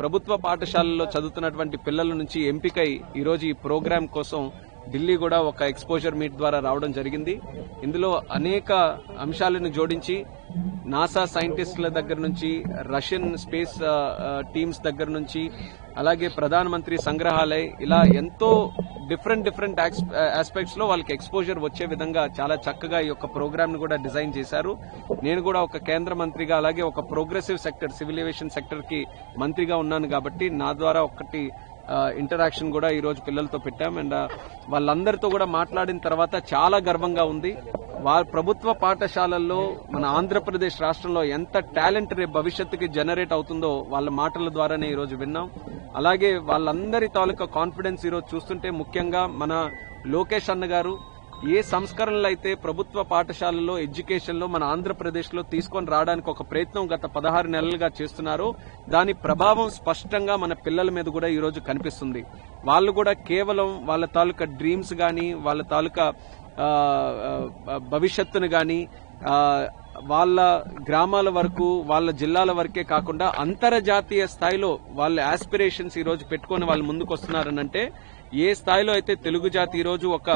ప్రభుత్వ పాఠశాలల్లో చదువుతున్నటువంటి పిల్లల నుంచి ఎంపికై ఈరోజు ఈ ప్రోగ్రాం కోసం ఢిల్లీ కూడా ఒక ఎక్స్పోజర్ మీట్ ద్వారా రావడం జరిగింది. ఇందులో అనేక అంశాలను జోడించి నాసా సైంటిస్టుల దగ్గర నుంచి, రష్యన్ స్పేస్ టీమ్స్ దగ్గర నుంచి, అలాగే ప్రధానమంత్రి సంగ్రహాలయ్, ఇలా ఎంతో డిఫరెంట్ ఆస్పెక్ట్స్ లో వాళ్ళకి ఎక్స్పోజర్ వచ్చే విధంగా చాలా చక్కగా ఈ యొక్క ప్రోగ్రామ్ ను కూడా డిజైన్ చేశారు. నేను కూడా ఒక కేంద్ర మంత్రిగా, అలాగే ఒక progressive sector, civil aviation sector కి మంత్రిగా ఉన్నాను కాబట్టి నా ద్వారా ఒకటి ఇంటరాక్షన్ కూడా ఈ రోజు పిల్లలతో పెట్టాం. అండ్ వాళ్ళందరితో కూడా మాట్లాడిన తర్వాత చాలా గర్వంగా ఉంది. ప్రభుత్వ పాఠశాలల్లో మన ఆంధ్రప్రదేశ్ రాష్ట్రంలో ఎంత టాలెంట్ రేపు భవిష్యత్తుకి జనరేట్ అవుతుందో వాళ్ళ మాటల ద్వారానే ఈ రోజు విన్నాం. అలాగే వాళ్ళందరి తాలూకా కాన్ఫిడెన్స్ ఈరోజు చూస్తుంటే, ముఖ్యంగా మన లోకేష్ అన్న గారు ఏ సంస్కరణలు అయితే ప్రభుత్వ పాఠశాలల్లో, ఎడ్యుకేషన్ లో మన ఆంధ్రప్రదేశ్ లో తీసుకొని రావడానికి ఒక ప్రయత్నం గత 16 నెలలుగా చేస్తున్నారో దాని ప్రభావం స్పష్టంగా మన పిల్లల మీద కూడా ఈ రోజు కనిపిస్తుంది. వాళ్ళు కూడా కేవలం వాళ్ళ తాలూకా డ్రీమ్స్ గాని, వాళ్ళ తాలూకా భవిష్యత్తును గాని వాళ్ళ గ్రామాల వరకు, వాళ్ళ జిల్లాల వరకే కాకుండా అంతర్జాతీయ స్థాయిలో వాళ్ళ ఆస్పిరేషన్స్ ఈ రోజు పెట్టుకుని వాళ్ళు ముందుకు వస్తున్నారనంటే, ఏ స్థాయిలో అయితే తెలుగు జాతి ఈ రోజు ఒక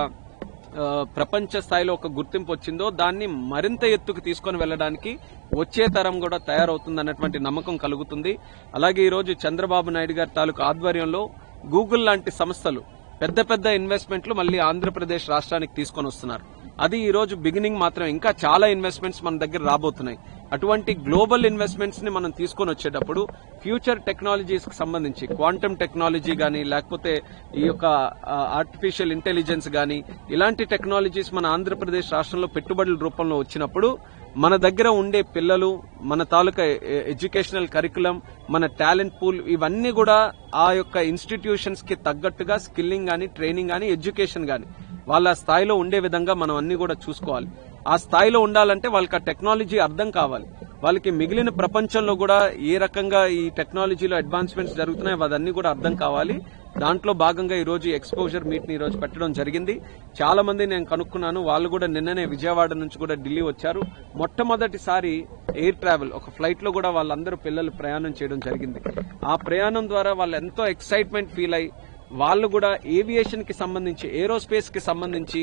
ప్రపంచ స్థాయిలో ఒక గుర్తింపు వచ్చిందో దాన్ని మరింత ఎత్తుకు తీసుకొని వెళ్లడానికి వచ్చే తరం కూడా తయారవుతుంది అన్నటువంటి నమ్మకం కలుగుతుంది. అలాగే ఈ రోజు చంద్రబాబు నాయుడు గారి తాలూకు ఆధ్వర్యంలో గూగుల్ లాంటి సంస్థలు పెద్ద ఇన్వెస్ట్మెంట్లు మళ్ళీ ఆంధ్రప్రదేశ్ రాష్ట్రానికి తీసుకొని వస్తున్నారు. అది ఈ రోజు బిగినింగ్ మాత్రమే, ఇంకా చాలా ఇన్వెస్ట్మెంట్స్ మన దగ్గర రాబోతున్నాయి. అటువంటి గ్లోబల్ ఇన్వెస్ట్మెంట్స్ ని మనం తీసుకొని వచ్చేటప్పుడు ఫ్యూచర్ టెక్నాలజీస్ కి సంబంధించి క్వాంటమ్ టెక్నాలజీ గానీ, లేకపోతే ఈ యొక్క ఆర్టిఫిషియల్ ఇంటెలిజెన్స్ గానీ, ఇలాంటి టెక్నాలజీస్ మన ఆంధ్రప్రదేశ్ రాష్ట్రంలో పెట్టుబడుల రూపంలో వచ్చినప్పుడు మన దగ్గర ఉండే పిల్లలు, మన తాలూకా ఎడ్యుకేషనల్ కరికులం, మన టాలెంట్ పూల్, ఇవన్నీ కూడా ఆ యొక్క ఇన్స్టిట్యూషన్స్ కి తగ్గట్టుగా స్కిల్లింగ్ గానీ, ట్రైనింగ్ గానీ, ఎడ్యుకేషన్ గానీ వాళ్ళ స్థాయిలో ఉండే విధంగా మనం అన్ని కూడా చూసుకోవాలి. ఆ స్థాయిలో ఉండాలంటే వాళ్ళకి ఆ టెక్నాలజీ అర్థం కావాలి. వాళ్ళకి మిగిలిన ప్రపంచంలో కూడా ఏ రకంగా ఈ టెక్నాలజీలో అడ్వాన్స్మెంట్స్ జరుగుతున్నాయో అదన్నీ కూడా అర్థం కావాలి. దాంట్లో భాగంగా ఈ రోజు ఎక్స్పోజర్ మీట్ ని ఈ రోజు పెట్టడం జరిగింది. చాలా మంది నేను కనుక్కున్నాను, వాళ్ళు కూడా నిన్ననే విజయవాడ నుంచి కూడా ఢిల్లీ వచ్చారు. మొట్టమొదటిసారి ఎయిర్ ట్రావెల్, ఒక ఫ్లైట్ లో కూడా వాళ్ళందరూ పిల్లలు ప్రయాణం చేయడం జరిగింది. ఆ ప్రయాణం ద్వారా వాళ్ళు ఎంతో ఎక్సైట్మెంట్ ఫీల్ అయ్యి వాళ్ళు కూడా ఏవియేషన్ కి సంబంధించి, ఏరోస్పేస్ కి సంబంధించి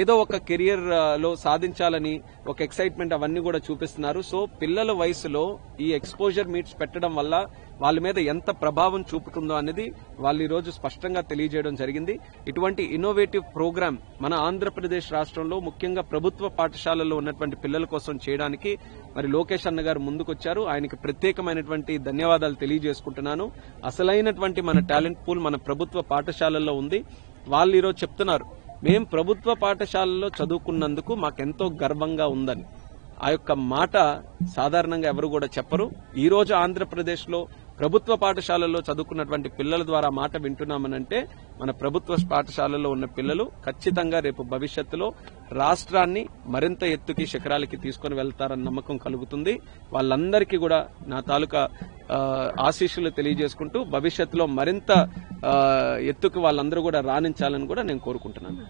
ఏదో ఒక కెరియర్ లో సాధించాలని ఒక ఎక్సైట్మెంట్ అవన్నీ కూడా చూపిస్తున్నారు. సో పిల్లల వయసులో ఈ ఎక్స్పోజర్ మీట్స్ పెట్టడం వల్ల వాళ్ళ మీద ఎంత ప్రభావం చూపుతుందో అనేది వాళ్ళు ఈ రోజు స్పష్టంగా తెలియజేయడం జరిగింది. ఇటువంటి ఇన్నోవేటివ్ ప్రోగ్రామ్ మన ఆంధ్రప్రదేశ్ రాష్ట్రంలో ముఖ్యంగా ప్రభుత్వ పాఠశాలల్లో ఉన్నటువంటి పిల్లల కోసం చేయడానికి మరి లోకేష్ అన్న గారు ముందుకొచ్చారు. ఆయనకి ప్రత్యేకమైనటువంటి ధన్యవాదాలు తెలియజేసుకుంటున్నాను. అసలైనటువంటి మన టాలెంట్ పూల్ మన ప్రభుత్వ పాఠశాలల్లో ఉంది. వాళ్ళు ఈరోజు చెప్తున్నారు, మేం ప్రభుత్వ పాఠశాలలో చదువుకున్నందుకు మాకెంతో గర్వంగా ఉందని. ఆ యొక్క మాట సాధారణంగా ఎవరు కూడా చెప్పరు. ఈ రోజు ఆంధ్రప్రదేశ్ లో ప్రభుత్వ పాఠశాలల్లో చదువుకున్నటువంటి పిల్లల ద్వారా మాట వింటున్నామనంటే మన ప్రభుత్వ పాఠశాలల్లో ఉన్న పిల్లలు ఖచ్చితంగా రేపు భవిష్యత్తులో రాష్ట్రాన్ని మరింత ఎత్తుకి, శిఖరాలకి తీసుకుని వెళ్తారన్న నమ్మకం కలుగుతుంది. వాళ్ళందరికీ కూడా నా తాలూకా ఆశీస్సులు తెలియజేసుకుంటూ భవిష్యత్తులో మరింత ఎత్తుకు వాళ్ళందరూ కూడా రాణించాలని కూడా నేను కోరుకుంటున్నాను.